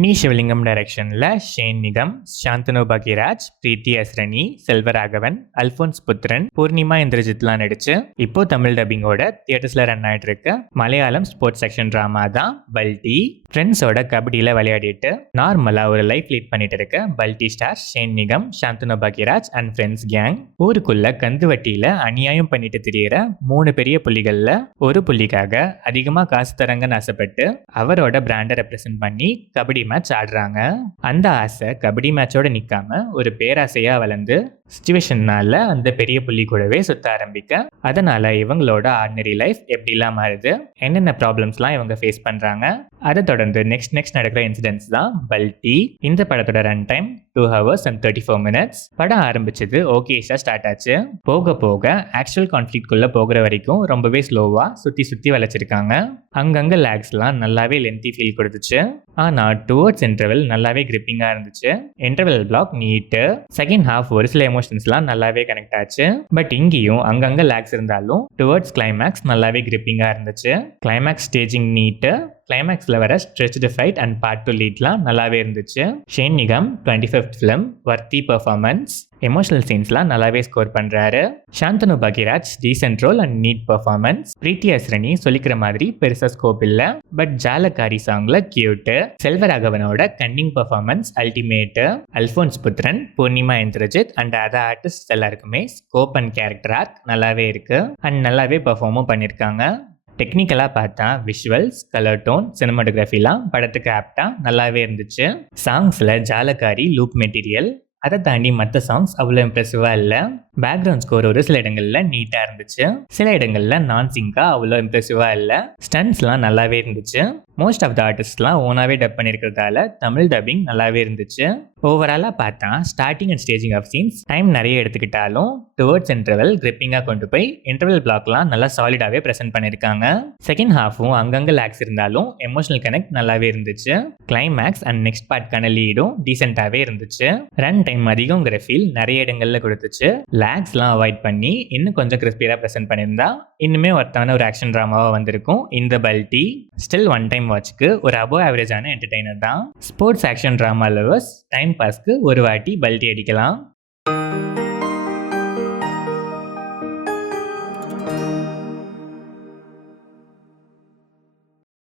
பொன்னி சிவலிங்கம் டைரக்ஷன்ல ஷேன் நிகம், சாந்தனு பாக்யராஜ், பிரீத்தி அஸ்ரணி, செல்வராகவன், அல்போன்ஸ் புத்திரன், பூர்ணிமா இந்திரஜித்லாம் நடிச்சு இப்போ தமிழ் டப்பிங்கோட தியேட்டர்ஸ்ல ரன் ஆயிட்டு இருக்க மலையாளம் ஸ்போர்ட்ஸ் செக்ஷன் டிராமா தான் பல்டி. ஃப்ரெண்ட்ஸோட கபடியில விளையாடிட்டு நார்மலா ஒரு லைஃப் லீட் பண்ணிட்டு இருக்க Balti star Shane Nigam, Shanthanu Bhagyaraj and friends gang ஊருக்குள்ள கந்துவட்டியில அநியாயம் பண்ணிட்டு திரியிற 3 பெரிய புள்ளிகள்ல ஒரு புள்ளிக்காக அதிகமா காசு தரங்கன்னு ஆசைப்பட்டு அவரோட பிராண்டை ரெப்ரசென்ட் பண்ணி கபடி மேட்ச் ஆடுறாங்க. அந்த ஆசை கபடி மேட்சோட நிக்காம ஒரு பேராசையா வளர்ந்து சிச்சுவேஷன்னால அந்த பெரிய புள்ளி கூடவே சுத்த ஆரம்பிக்க, அதனால இவங்களோட ஆர்டினரி லைஃப் எப்படிலாம் மாறுது, என்னென்ன ப்ராப்ளம்ஸ்லாம் இவங்க ஃபேஸ் பண்றாங்க, அதை தொடர்ந்து நெக்ஸ்ட் நடக்கிற இன்சிடென்ட்ஸ் தான் பல்டி. இந்த படத்தோட run time 2 hours and 34 minutes. படம் ஆரம்பிச்சது ஓகேஷா ஸ்டார்ட் ஆச்சு. போக போக ஆக்சுவல் கான்ஃபிளிக்ட் குள்ள போகிற வரைக்கும் ரொம்பவே ஸ்லோவா சுத்தி வளைச்சிருக்காங்க. அங்கங்க லேக்ஸ்லாம் நல்லாவே லென்த்தி ஃபீல் கொடுத்துச்சு. ஆனா டுவர்ட்ஸ் இன்டர்வல் நல்லாவே கிரிப்பிங்கா இருந்துச்சு. இன்டர்வல் பிளாக் நீட்டு. செகண்ட் ஹாஃப் ஒரு சில எமோஷன்ஸ்லாம் நல்லாவே கனெக்ட் ஆச்சு. பட் இங்கேயும் அங்கங்க லேக்ஸ் இருந்தாலும் டுவர்ட்ஸ் கிளைமேக்ஸ் நல்லாவே கிரிப்பிங்கா இருந்துச்சு. Climax staging neat. கிளைமேக்ஸ்ல வர ஸ்ட்ரெச்டு ஃபைட் அண்ட் பார்ட் 2 லீட்லாம் நல்லாவே இருந்துச்சு. Shane Nigam 25th film, worthy performance. Emotional சீன்ஸ்லாம் நல்லாவே ஸ்கோர் பண்றாரு. Shanthanu Bhagyaraj decent role and neat performance. Preethi Asrani சொல்லிக்கிற மாதிரி பெருசா ஸ்கோப் இல்ல, பட் ஜாலகாரி சாங்ல கியூட். செல்வராகவனோட cunning performance ultimate. Alphonse Puthren, Poornima Indrajith and other artist எல்லாருக்குமே ஸ்கோப் அண்ட் கேரக்டர் ஆர்க் நல்லாவே இருக்கு அண்ட் நல்லாவே பெர்ஃபார்மும் பண்ணியிருக்காங்க. டெக்னிக்கலாக பார்த்தா விஷுவல்ஸ், கலர் டோன், சினிமாட்டோகிராஃபிலாம் படத்துக்கு ஆப்டாக நல்லாவே இருந்துச்சு. சாங்ஸில் ஜாலகாரி லூப் மெட்டீரியல். அதை தாண்டி மற்ற சாங்ஸ் அவ்வளோ இம்ப்ரெசிவாக இல்லை. பேக்ரவுண்ட் ஸ்கோர் ஒரு சில இடங்களில் நீட்டாக இருந்துச்சு, சில இடங்களில் நான் சிங்காக அவ்வளோ இம்ப்ரெசிவாக இல்லை. ஸ்டன்ட்ஸ்லாம் நல்லாவே இருந்துச்சு. மோஸ்ட் ஆஃப் த ஆர்டிஸ்ட்லாம் ஓனாகவே டப் பண்ணியிருக்கிறதால தமிழ் டப்பிங் நல்லாவே இருந்துச்சு. ஓவராலாக பார்த்தா starting and staging of scenes time நிறைய எடுத்துக்கிட்டாலும் டுவர்ட்ஸ் இன்டர்வல் கிரிப்பிங்காக கொண்டு போய் இன்டர்வல் பிளாக்லாம் நல்லா சாலிடாகவே ப்ரெசென்ட் பண்ணியிருக்காங்க. செகண்ட் ஹாஃபும் அங்கங்கே லேக்ஸ் இருந்தாலும் எமோஷனல் கனெக்ட் நல்லாவே இருந்துச்சு. கிளைமேக்ஸ் அண்ட் நெக்ஸ்ட் பார்ட்கான லீடும் டீசெண்டாகவே இருந்துச்சு. ரன் டைம் அதிகங்கிற ஃபீல் நிறைய இடங்களில் கொடுத்துச்சு. லேக்ஸ்லாம் அவாய்ட் பண்ணி இன்னும் கொஞ்சம் கிறிஸ்பியாக ப்ரெசென்ட் பண்ணியிருந்தா இன்னுமே ஒர்த்தான ஒரு ஆக்ஷன் ட்ராமாவாக வந்திருக்கும் இந்த பல்டி. ஸ்டில் ஒன் டைம் வாட்ச்க்கு ஒரு அபோவ் ஆவரேஜான என்டர்டெய்னர் தான். Sports action drama lovers time பாஸ்க்கு ஒரு வாட்டி பல்டி அடிக்கலாம்.